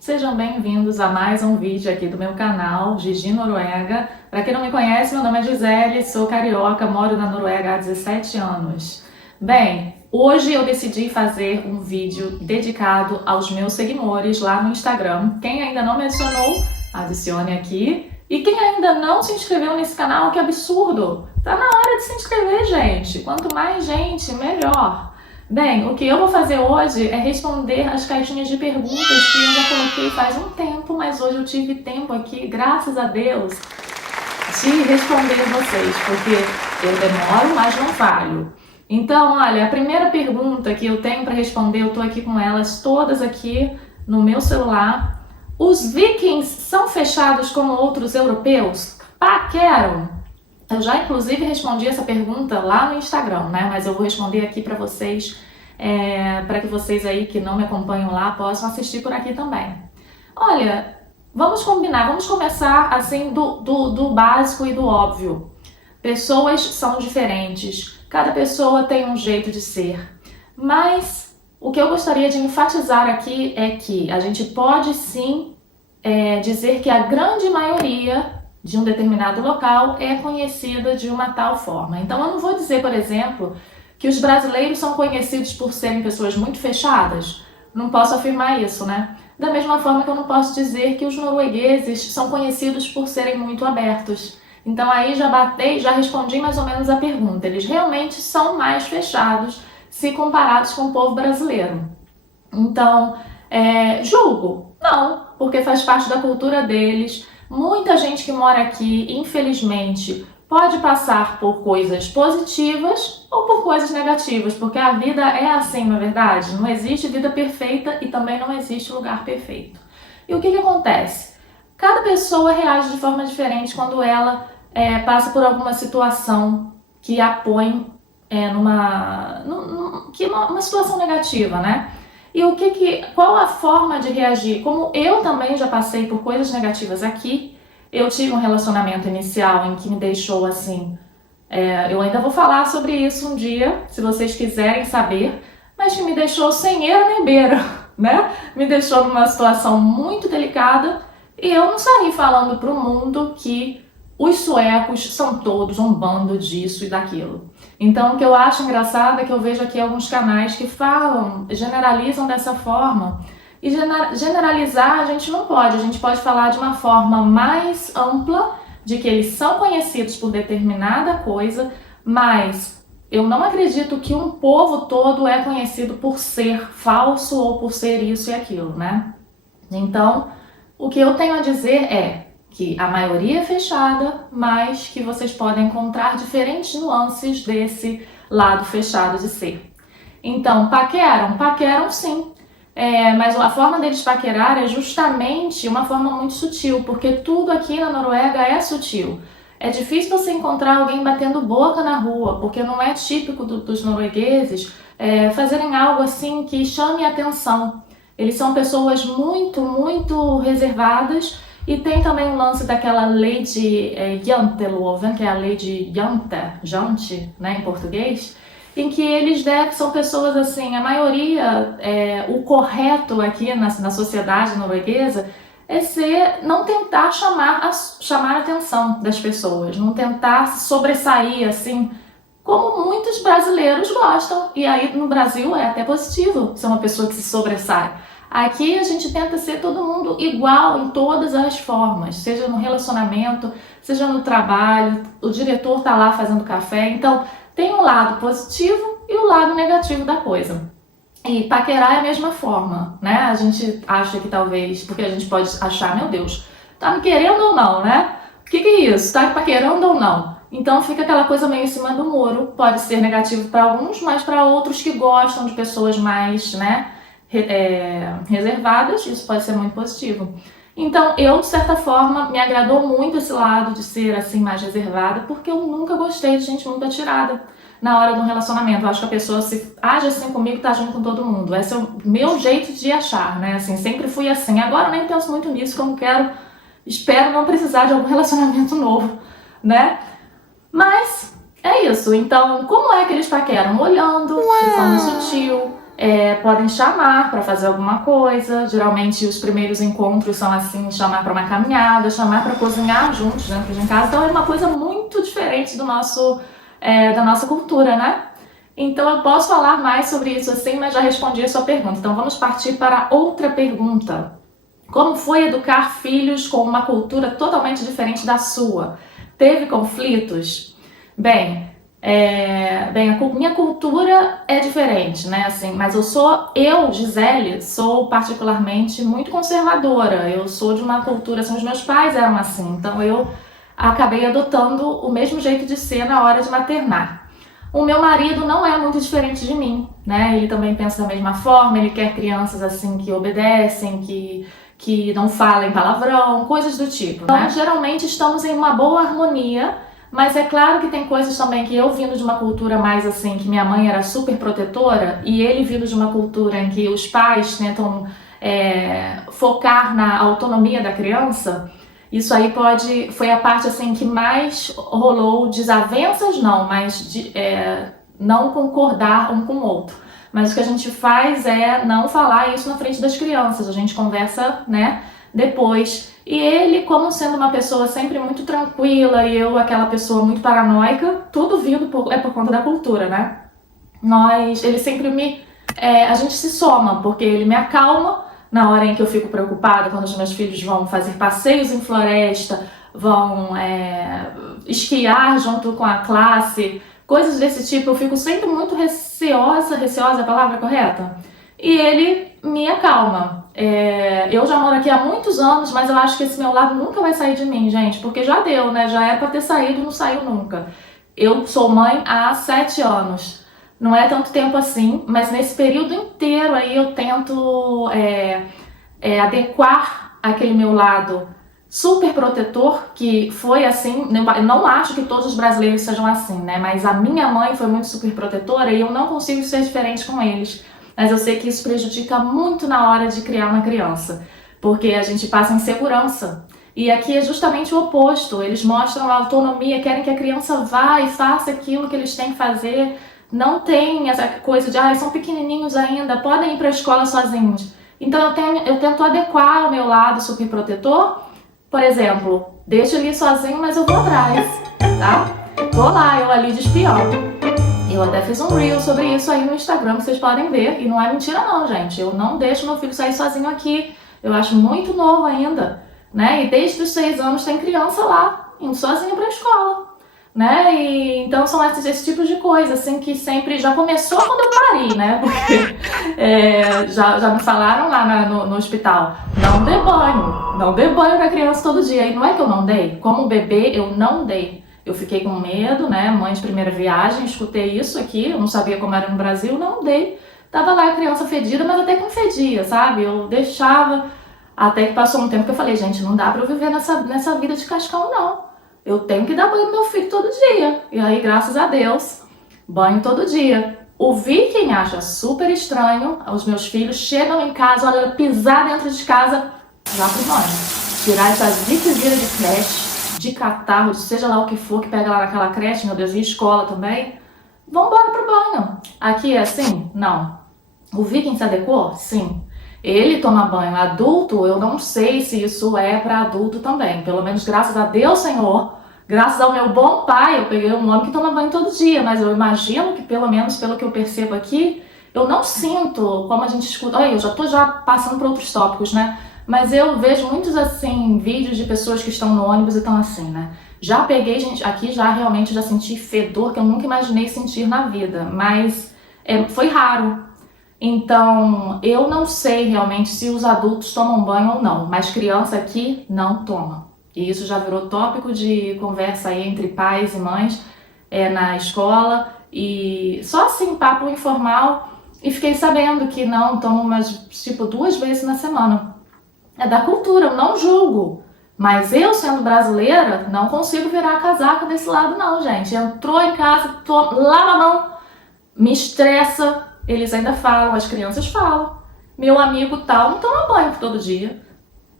Sejam bem-vindos a mais um vídeo aqui do meu canal, Gigi Noruega. Para quem não me conhece, meu nome é Gisele, sou carioca, moro na Noruega há 17 anos. Bem, hoje eu decidi fazer um vídeo dedicado aos meus seguidores lá no Instagram. Quem ainda não me adicionou, adicione aqui. E quem ainda não se inscreveu nesse canal, que absurdo! Tá na hora de se inscrever, gente! Quanto mais gente, melhor! Bem, o que eu vou fazer hoje é responder as caixinhas de perguntas que eu já coloquei faz um tempo, mas hoje eu tive tempo aqui, graças a Deus, de responder vocês, porque eu demoro, mas não falho. Então, olha, a primeira pergunta que eu tenho para responder, eu tô aqui com elas todas aqui no meu celular. Os vikings são fechados como outros europeus? Paqueram? Eu já inclusive respondi essa pergunta lá no Instagram, né? Mas eu vou responder aqui para vocês, para que vocês aí que não me acompanham lá possam assistir por aqui também. Olha, vamos combinar, vamos começar assim do básico e do óbvio. Pessoas são diferentes, cada pessoa tem um jeito de ser, mas o que eu gostaria de enfatizar aqui é que a gente pode sim dizer que a grande maioria de um determinado local é conhecida de uma tal forma. Então eu não vou dizer, por exemplo, que os brasileiros são conhecidos por serem pessoas muito fechadas. Não posso afirmar isso, né? Da mesma forma que eu não posso dizer que os noruegueses são conhecidos por serem muito abertos. Então aí já respondi mais ou menos a pergunta. Eles realmente são mais fechados se comparados com o povo brasileiro. Então, julgo? Não, porque faz parte da cultura deles. Muita gente que mora aqui, infelizmente, pode passar por coisas positivas ou por coisas negativas, porque a vida é assim, na verdade. Não existe vida perfeita e também não existe lugar perfeito. E o que acontece? Cada pessoa reage de forma diferente quando ela passa por alguma situação que a põe numa situação negativa, né? E qual a forma de reagir? Como eu também já passei por coisas negativas aqui, eu tive um relacionamento inicial em que me deixou assim, eu ainda vou falar sobre isso um dia, se vocês quiserem saber, mas que me deixou sem eira nem beira, né? Me deixou numa situação muito delicada e eu não saí falando para o mundo que os suecos são todos um bando disso e daquilo. Então, o que eu acho engraçado é que eu vejo aqui alguns canais que falam, generalizam dessa forma. E generalizar a gente não pode. A gente pode falar de uma forma mais ampla, de que eles são conhecidos por determinada coisa, mas eu não acredito que um povo todo é conhecido por ser falso ou por ser isso e aquilo, né? Então, o que eu tenho a dizer é que a maioria é fechada, mas que vocês podem encontrar diferentes nuances desse lado fechado de ser. Então, paqueram? Paqueram sim. Mas a forma deles paquerar é justamente uma forma muito sutil, porque tudo aqui na Noruega é sutil. É difícil você encontrar alguém batendo boca na rua, porque não é típico dos noruegueses fazerem algo assim que chame a atenção. Eles são pessoas muito, muito reservadas. E tem também o lance daquela lei de Janteloven, que é a lei de Jante, né, em português, em que eles são pessoas assim, a maioria, o correto aqui na sociedade norueguesa é não tentar chamar a atenção das pessoas, não tentar se sobressair assim, como muitos brasileiros gostam. E aí no Brasil é até positivo ser uma pessoa que se sobressai. Aqui a gente tenta ser todo mundo igual em todas as formas, seja no relacionamento, seja no trabalho, o diretor tá lá fazendo café, então tem um lado positivo e o lado negativo da coisa. E paquerar é a mesma forma, né? A gente acha que talvez, porque a gente pode achar, meu Deus, tá me querendo ou não, né? O que é isso? Tá me paquerando ou não? Então fica aquela coisa meio em cima do muro, pode ser negativo para alguns, mas para outros que gostam de pessoas mais, né, reservadas, isso pode ser muito positivo. Então eu, de certa forma, me agradou muito esse lado de ser assim mais reservada, porque eu nunca gostei de gente muito atirada na hora do relacionamento. Eu acho que a pessoa se age assim comigo, tá agindo com todo mundo. Esse é o meu jeito de achar, né? Assim, sempre fui assim. Agora eu nem penso muito nisso, como espero não precisar de algum relacionamento novo, né? Mas é isso. Então, como é que eles paqueram? Olhando, de forma sutil, podem chamar para fazer alguma coisa. Geralmente os primeiros encontros são assim, chamar para uma caminhada, chamar para cozinhar juntos dentro de casa. Então é uma coisa muito diferente do da nossa cultura, né? Então eu posso falar mais sobre isso assim, mas já respondi a sua pergunta. Então vamos partir para outra pergunta. Como foi educar filhos com uma cultura totalmente diferente da sua? Teve conflitos? Bem, minha cultura é diferente, né? Assim, mas eu, Gisele, sou particularmente muito conservadora. Eu sou de uma cultura, assim, os meus pais eram assim, então eu acabei adotando o mesmo jeito de ser na hora de maternar. O meu marido não é muito diferente de mim, né? Ele também pensa da mesma forma, ele quer crianças assim que obedecem, que não falem palavrão, coisas do tipo, né? Então, geralmente estamos em uma boa harmonia, mas é claro que tem coisas também que eu vindo de uma cultura mais assim, que minha mãe era super protetora, e ele vindo de uma cultura em que os pais tentam focar na autonomia da criança. Isso aí foi a parte assim que mais rolou desavenças, não, mas não concordar um com o outro. Mas o que a gente faz é não falar isso na frente das crianças, a gente conversa, né, depois. E ele, como sendo uma pessoa sempre muito tranquila e eu aquela pessoa muito paranoica, tudo vindo por conta da cultura, né? Ele sempre a gente se soma, porque ele me acalma na hora em que eu fico preocupada, quando os meus filhos vão fazer passeios em floresta, vão esquiar junto com a classe, coisas desse tipo. Eu fico sempre muito receosa é a palavra correta? E ele me acalma. Eu já moro aqui há muitos anos, mas eu acho que esse meu lado nunca vai sair de mim, gente, porque já deu, né? Já era pra ter saído e não saiu nunca. Eu sou mãe há 7 anos. Não é tanto tempo assim, mas nesse período inteiro aí eu tento adequar aquele meu lado super protetor, que foi assim, não acho que todos os brasileiros sejam assim, né? Mas a minha mãe foi muito super protetora e eu não consigo ser diferente com eles. Mas eu sei que isso prejudica muito na hora de criar uma criança, porque a gente passa insegurança. E aqui é justamente o oposto, eles mostram a autonomia, querem que a criança vá e faça aquilo que eles têm que fazer. Não tem essa coisa de, são pequenininhos ainda, podem ir para a escola sozinhos. Então eu tento adequar o meu lado super protetor. Por exemplo, deixo ele sozinho, mas eu vou atrás, tá? Vou lá, eu ali de espião. Eu até fiz um reel sobre isso aí no Instagram, que vocês podem ver. E não é mentira não, gente. Eu não deixo meu filho sair sozinho aqui. Eu acho muito novo ainda, né? E desde os 6 anos tem criança lá, indo sozinha para a escola. Né? E então são esse tipo de coisa assim que sempre já começou quando eu parei, né? Porque já me falaram lá no hospital, não dê banho na criança todo dia. E não é que eu não dei, como bebê eu não dei. Eu fiquei com medo, né? Mãe de primeira viagem, escutei isso aqui, eu não sabia como era no Brasil, não dei. Tava lá a criança fedida, mas até que não fedia, sabe? Eu deixava, até que passou um tempo que eu falei, gente, não dá pra eu viver nessa vida de cascão, não. Eu tenho que dar banho no meu filho todo dia. E aí, graças a Deus, banho todo dia. O Viking acha super estranho. Os meus filhos chegam em casa, olha, pisar dentro de casa, já pro banho. Tirar essa ziquezira de creche, de catarro, de seja lá o que for que pega lá naquela creche, meu Deus, e escola também. Vambora pro banho. Aqui é assim? Não. O Viking se adequou? Sim. Ele toma banho adulto, eu não sei se isso é para adulto também. Pelo menos graças a Deus, Senhor, graças ao meu bom pai, eu peguei um homem que toma banho todo dia. Mas eu imagino que, pelo menos pelo que eu percebo aqui, eu não sinto, como a gente escuta. Olha, eu já tô passando por outros tópicos, né? Mas eu vejo muitos, assim, vídeos de pessoas que estão no ônibus e estão assim, né? Já peguei, gente, aqui realmente já senti fedor que eu nunca imaginei sentir na vida. Mas foi raro. Então, eu não sei realmente se os adultos tomam banho ou não, mas criança aqui não toma. E isso já virou tópico de conversa aí entre pais e mães na escola. E só assim, papo informal. E fiquei sabendo que não tomam mais, tipo, 2 vezes na semana. É da cultura, eu não julgo. Mas eu, sendo brasileira, não consigo virar a casaca desse lado não, gente. Entrou em casa, lava a mão, me estressa. Eles ainda falam, as crianças falam. Meu amigo tal não toma banho todo dia.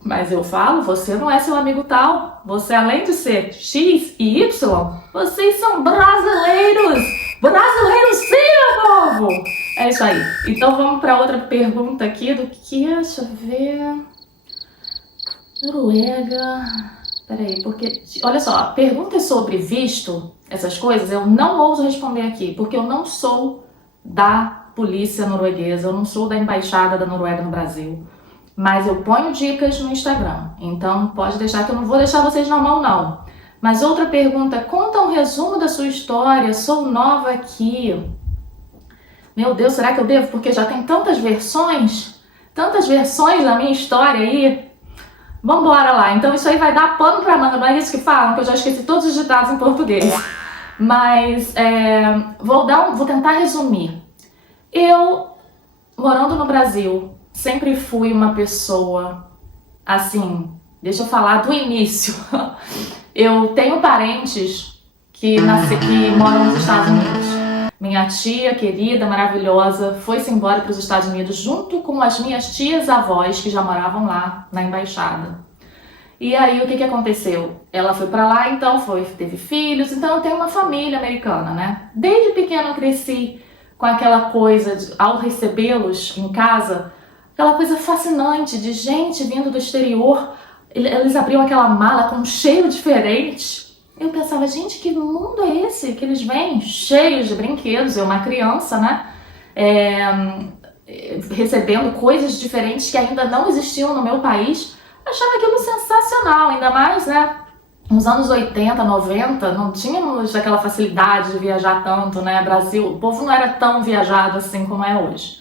Mas eu falo, você não é seu amigo tal. Você, além de ser X e Y, vocês são brasileiros! Brasileiros sim, meu povo! É isso aí. Então vamos para outra pergunta aqui do que? Deixa eu ver. Noruega. Peraí, porque. Olha só, perguntas sobre visto, essas coisas, eu não ouso responder aqui, porque eu não sou da polícia norueguesa, eu não sou da embaixada da Noruega no Brasil. Mas eu ponho dicas no Instagram, então pode deixar que eu não vou deixar vocês na mão, não. Mas outra pergunta, conta um resumo da sua história, sou nova aqui. Meu Deus, será que eu devo? Porque já tem tantas versões da minha história aí. Vambora lá, então isso aí vai dar pano pra manga, não é isso que falam? Que eu já esqueci todos os ditados em português. Mas vou tentar resumir. Eu, morando no Brasil, sempre fui uma pessoa, assim, deixa eu falar do início. Eu tenho parentes que moram nos Estados Unidos. Minha tia querida, maravilhosa, foi-se embora para os Estados Unidos junto com as minhas tias-avós que já moravam lá na embaixada. E aí o que aconteceu? Ela foi para lá, então teve filhos, então eu tenho uma família americana, né? Desde pequena eu cresci com aquela coisa, ao recebê-los em casa, aquela coisa fascinante de gente vindo do exterior. Eles abriam aquela mala com um cheiro diferente. Eu pensava, gente, que mundo é esse que eles vêm cheios de brinquedos? Eu, uma criança, né? Recebendo coisas diferentes que ainda não existiam no meu país. Achava aquilo sensacional, ainda mais, né? Nos anos 80, 90, não tínhamos aquela facilidade de viajar tanto, né? Brasil, o povo não era tão viajado assim como é hoje.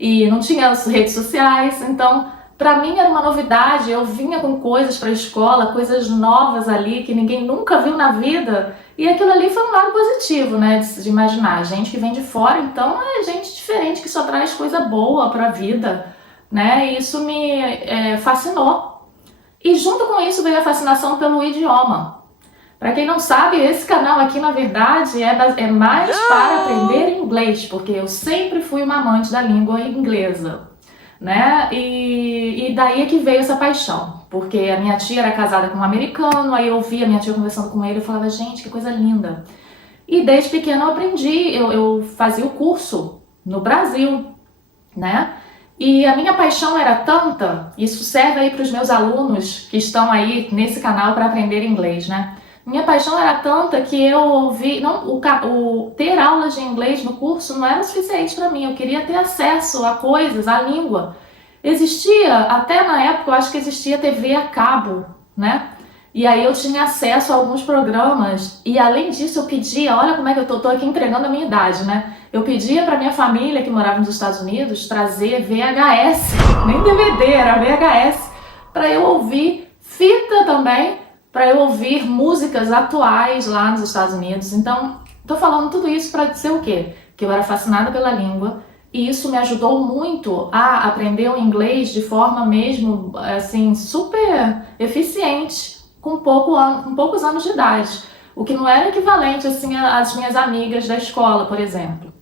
E não tinha as redes sociais, então para mim era uma novidade. Eu vinha com coisas para a escola, coisas novas ali que ninguém nunca viu na vida. E aquilo ali foi um lado positivo, né? De imaginar. Gente que vem de fora, então é gente diferente que só traz coisa boa para a vida, né? E isso me fascinou. E junto com isso veio a fascinação pelo idioma. Para quem não sabe, esse canal aqui, na verdade, é mais para aprender inglês, porque eu sempre fui uma amante da língua inglesa, né? E daí é que veio essa paixão, porque a minha tia era casada com um americano, aí eu via a minha tia conversando com ele e falava, gente, que coisa linda. E desde pequena eu aprendi, eu fazia o curso no Brasil, né? E a minha paixão era tanta, isso serve aí para os meus alunos que estão aí nesse canal para aprender inglês, né? Minha paixão era tanta que eu ouvi, ter aulas de inglês no curso não era suficiente para mim, eu queria ter acesso a coisas, à língua. Existia, até na época, eu acho que existia TV a cabo, né? E aí eu tinha acesso a alguns programas e além disso eu pedia, olha como é que eu tô aqui entregando a minha idade, né? Eu pedia para minha família que morava nos Estados Unidos trazer VHS, nem DVD, era VHS, para eu ouvir fita também, para eu ouvir músicas atuais lá nos Estados Unidos. Então, tô falando tudo isso para dizer o quê? Que eu era fascinada pela língua e isso me ajudou muito a aprender o inglês de forma mesmo, assim, super eficiente, com poucos anos de idade. O que não era equivalente, assim, às minhas amigas da escola, por exemplo.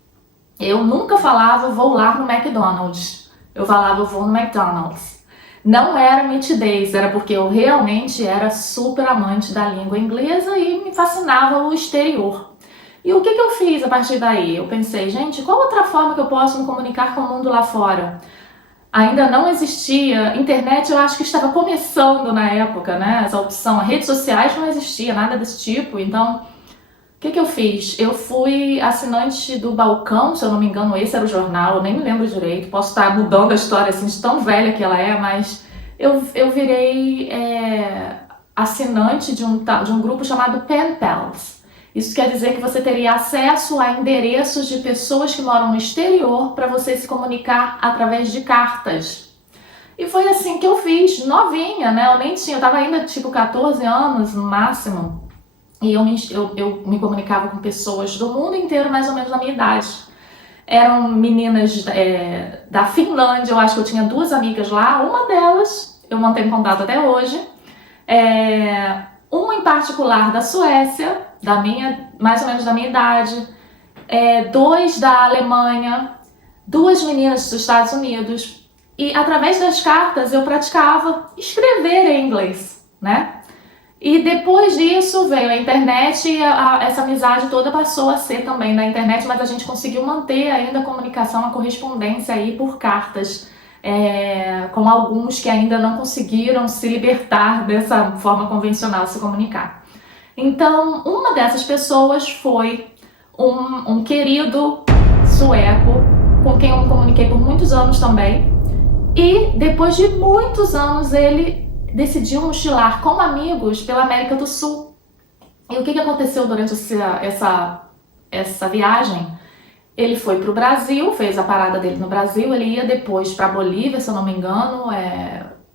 Eu nunca falava, vou lá no McDonald's. Eu falava, vou no McDonald's. Não era mitidez, era porque eu realmente era super amante da língua inglesa e me fascinava o exterior. E o que eu fiz a partir daí? Eu pensei, gente, qual outra forma que eu posso me comunicar com o mundo lá fora? Ainda não existia, internet eu acho que estava começando na época, né? Essa opção, redes sociais não existia, nada desse tipo, então o que eu fiz? Eu fui assinante do Balcão, se eu não me engano, esse era o jornal, eu nem me lembro direito, posso estar mudando a história assim, de tão velha que ela é, mas eu virei assinante de um grupo chamado Pen Pals. Isso quer dizer que você teria acesso a endereços de pessoas que moram no exterior para você se comunicar através de cartas. E foi assim que eu fiz, novinha, né? Eu tava ainda tipo 14 anos no máximo. E eu me comunicava com pessoas do mundo inteiro, mais ou menos na minha idade. Eram meninas da Finlândia, eu acho que eu tinha 2 amigas lá. Uma delas, eu mantenho contato até hoje. Uma em particular da Suécia, mais ou menos da minha idade. 2 da Alemanha. 2 meninas dos Estados Unidos. E através das cartas eu praticava escrever em inglês, né? E depois disso veio a internet e essa amizade toda passou a ser também na internet, mas a gente conseguiu manter ainda a comunicação, a correspondência aí por cartas, com alguns que ainda não conseguiram se libertar dessa forma convencional de se comunicar. Então, uma dessas pessoas foi um querido sueco, com quem eu me comuniquei por muitos anos também, e depois de muitos anos ele decidiu mochilar com amigos pela América do Sul. E o que aconteceu durante essa viagem? Ele foi para o Brasil, fez a parada dele no Brasil, ele ia depois para Bolívia, se eu não me engano,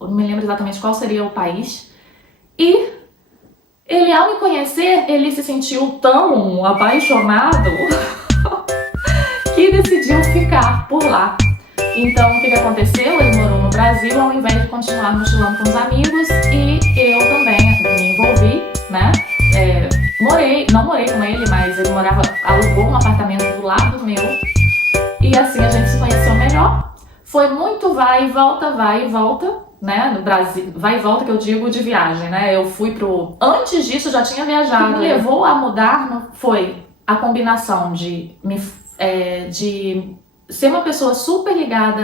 eu não me lembro exatamente qual seria o país. E ele, ao me conhecer, ele se sentiu tão apaixonado que decidiu ficar por lá. Então, o que aconteceu? Ele morou no Brasil ao invés de continuar mochilando com os amigos, e eu também me envolvi, né? Não morei com ele, mas ele alugou um apartamento do lado meu, e assim a gente se conheceu melhor. Foi muito vai e volta, né? No Brasil, vai e volta que eu digo de viagem, né? Eu fui Antes disso, eu já tinha viajado. O que me levou a mudar foi a combinação de ser uma pessoa super ligada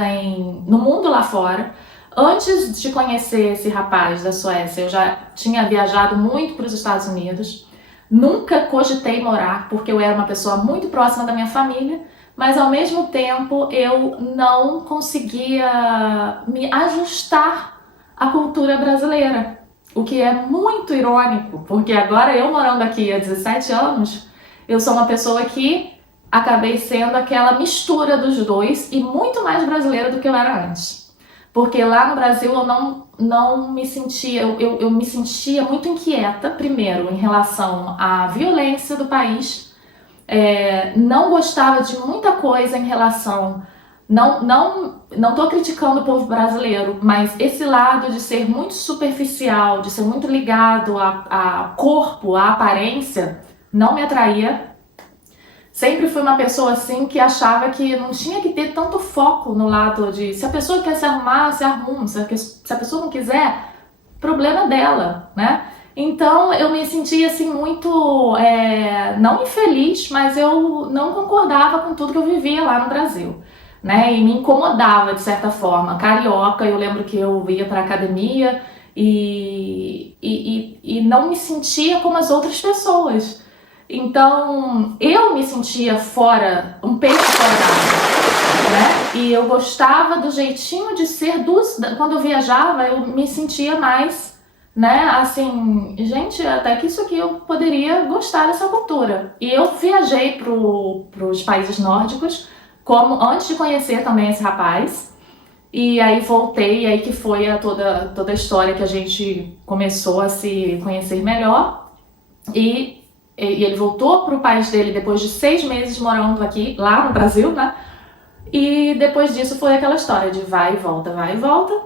no mundo lá fora. Antes de conhecer esse rapaz da Suécia, eu já tinha viajado muito para os Estados Unidos. Nunca cogitei morar, porque eu era uma pessoa muito próxima da minha família, mas ao mesmo tempo eu não conseguia me ajustar à cultura brasileira. O que é muito irônico, porque agora eu morando aqui há 17 anos, eu sou uma pessoa que acabei sendo aquela mistura dos dois e muito mais brasileira do que eu era antes. Porque lá no Brasil eu não me sentia, eu me sentia muito inquieta, primeiro, em relação à violência do país, não gostava de muita coisa em relação, não tô criticando o povo brasileiro, mas esse lado de ser muito superficial, de ser muito ligado a corpo, à aparência, não me atraía. Sempre fui uma pessoa assim que achava que não tinha que ter tanto foco no lado de se a pessoa quer se arrumar, se arruma, se a pessoa não quiser, problema dela, né? Então eu me sentia assim muito, não infeliz, mas eu não concordava com tudo que eu vivia lá no Brasil, né? E me incomodava de certa forma. Carioca, eu lembro que eu ia para academia e não me sentia como as outras pessoas. Então, eu me sentia fora, um peixe fora d'água, né? E eu gostava do jeitinho de ser quando eu viajava, eu me sentia mais, né? Assim, gente, até que isso aqui eu poderia gostar dessa cultura. E eu viajei pros países nórdicos, antes de conhecer também esse rapaz. E aí voltei, e aí que foi toda a história que a gente começou a se conhecer melhor. E ele voltou para o país dele depois de 6 meses morando aqui, lá no Brasil, né? E depois disso foi aquela história de vai e volta.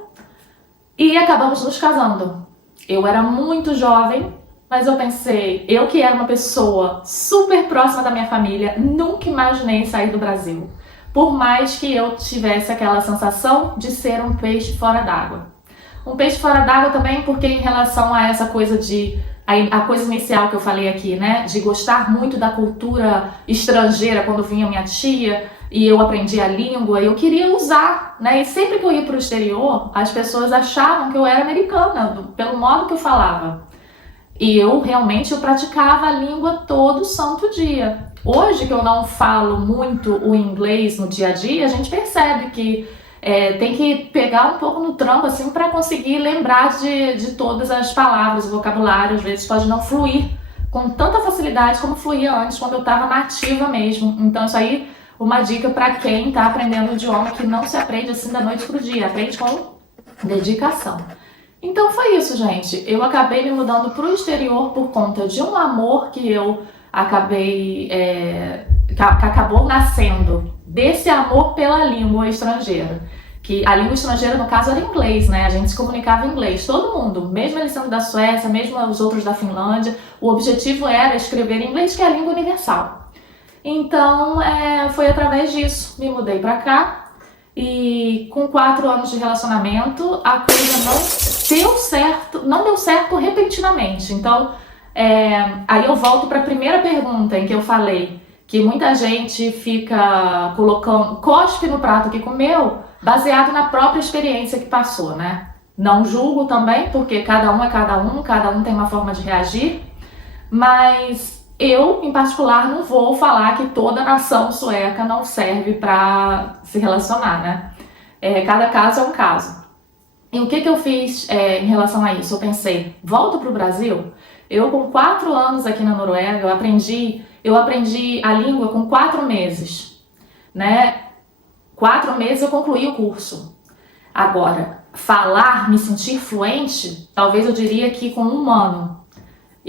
E acabamos nos casando. Eu era muito jovem, mas eu pensei, eu que era uma pessoa super próxima da minha família, nunca imaginei sair do Brasil. Por mais que eu tivesse aquela sensação de ser um peixe fora d'água. Um peixe fora d'água também porque em relação a essa coisa a coisa inicial que eu falei aqui, né, de gostar muito da cultura estrangeira quando vinha minha tia e eu aprendi a língua, eu queria usar, né, e sempre que eu ia para o exterior, as pessoas achavam que eu era americana, pelo modo que eu falava. E eu praticava a língua todo santo dia. Hoje que eu não falo muito o inglês no dia a dia, a gente percebe que tem que pegar um pouco no tranco assim para conseguir lembrar de todas as palavras, o vocabulário, às vezes pode não fluir com tanta facilidade como fluía antes, quando eu estava nativa mesmo. Então isso aí, uma dica para quem está aprendendo o idioma, que não se aprende assim da noite pro dia, aprende com dedicação. Então foi isso, gente. Eu acabei me mudando pro exterior por conta de um amor que eu acabei, que acabou nascendo desse amor pela língua estrangeira. Que a língua estrangeira, no caso, era inglês, né? A gente se comunicava em inglês, todo mundo, mesmo eles sendo da Suécia, mesmo os outros da Finlândia, o objetivo era escrever em inglês, que é a língua universal. Então, foi através disso, me mudei pra cá e com 4 anos de relacionamento a coisa não deu certo repentinamente. Então, aí eu volto para a primeira pergunta em que eu falei que muita gente fica colocando, cospe no prato que comeu, baseado na própria experiência que passou, né? Não julgo também, porque cada um é cada um tem uma forma de reagir, mas eu, em particular, não vou falar que toda nação sueca não serve para se relacionar, né? Cada caso é um caso. E o que eu fiz em relação a isso? Eu pensei, volto para o Brasil? Eu, com 4 anos aqui na Noruega, eu aprendi a língua com 4 meses, né? 4 meses eu concluí o curso. Agora, falar, me sentir fluente, talvez eu diria que com 1 ano.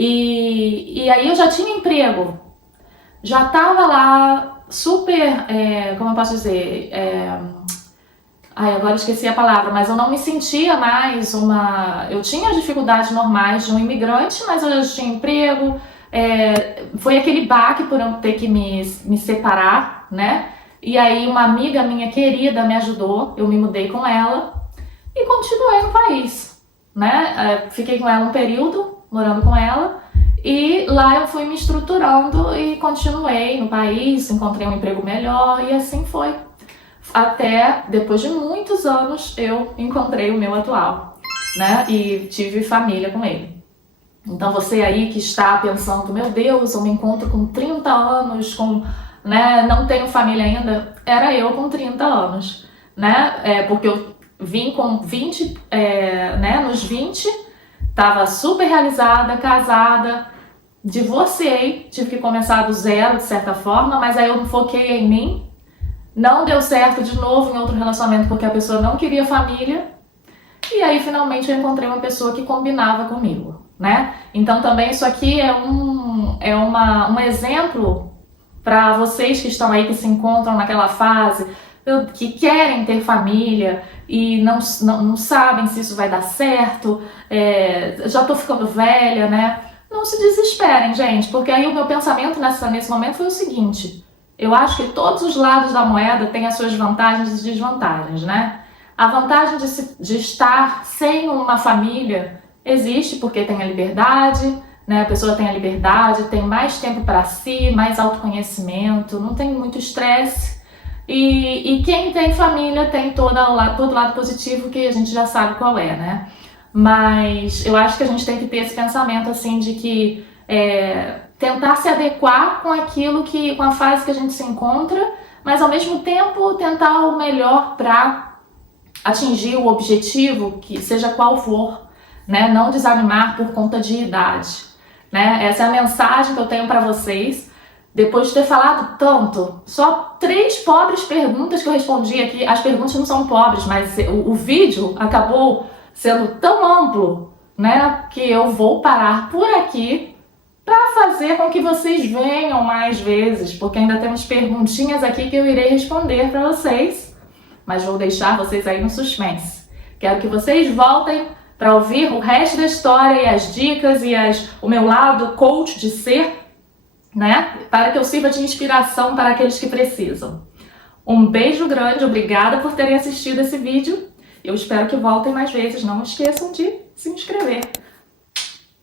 E aí eu já tinha emprego, já estava lá super, como eu posso dizer, agora esqueci a palavra, mas eu não me sentia mais eu tinha as dificuldades normais de um imigrante, mas eu já tinha emprego, foi aquele baque por eu ter que me separar, né? E aí uma amiga minha querida me ajudou, eu me mudei com ela e continuei no país, né? Fiquei com ela um período, morando com ela, e lá eu fui me estruturando e continuei no país, encontrei um emprego melhor e assim foi. Até depois de muitos anos eu encontrei o meu atual, né? E tive família com ele. Então você aí que está pensando, meu Deus, eu me encontro com 30 anos, né, não tenho família ainda, era eu com 30 anos, né? Porque eu vim com 20, né, nos 20, estava super realizada, casada, divorciei, tive que começar do zero de certa forma, mas aí eu foquei em mim, não deu certo de novo em outro relacionamento porque a pessoa não queria família, e aí finalmente eu encontrei uma pessoa que combinava comigo, né? Então também isso aqui é um exemplo para vocês que estão aí, que se encontram naquela fase, que querem ter família e não sabem se isso vai dar certo, já tô ficando velha, né? Não se desesperem, gente, porque aí o meu pensamento nesse momento foi o seguinte: eu acho que todos os lados da moeda têm as suas vantagens e desvantagens, né? A vantagem de estar sem uma família existe porque tem a liberdade, né? A pessoa tem a liberdade, tem mais tempo para si, mais autoconhecimento, não tem muito estresse. E quem tem família tem todo lado positivo que a gente já sabe qual é, né? Mas eu acho que a gente tem que ter esse pensamento assim de que tentar se adequar com com a fase que a gente se encontra, mas ao mesmo tempo tentar o melhor para atingir o objetivo, que seja qual for, né? Não desanimar por conta de idade, né? Essa é a mensagem que eu tenho para vocês. Depois de ter falado tanto, só 3 pobres perguntas que eu respondi aqui. As perguntas não são pobres, mas o vídeo acabou sendo tão amplo, né, que eu vou parar por aqui para fazer com que vocês venham mais vezes, porque ainda temos perguntinhas aqui que eu irei responder para vocês, mas vou deixar vocês aí no suspense. Quero que vocês voltem para ouvir o resto da história e as dicas e o meu lado coach de ser, né, para que eu sirva de inspiração para aqueles que precisam. Um beijo grande, obrigada por terem assistido esse vídeo. Eu espero que voltem mais vezes. Não esqueçam de se inscrever.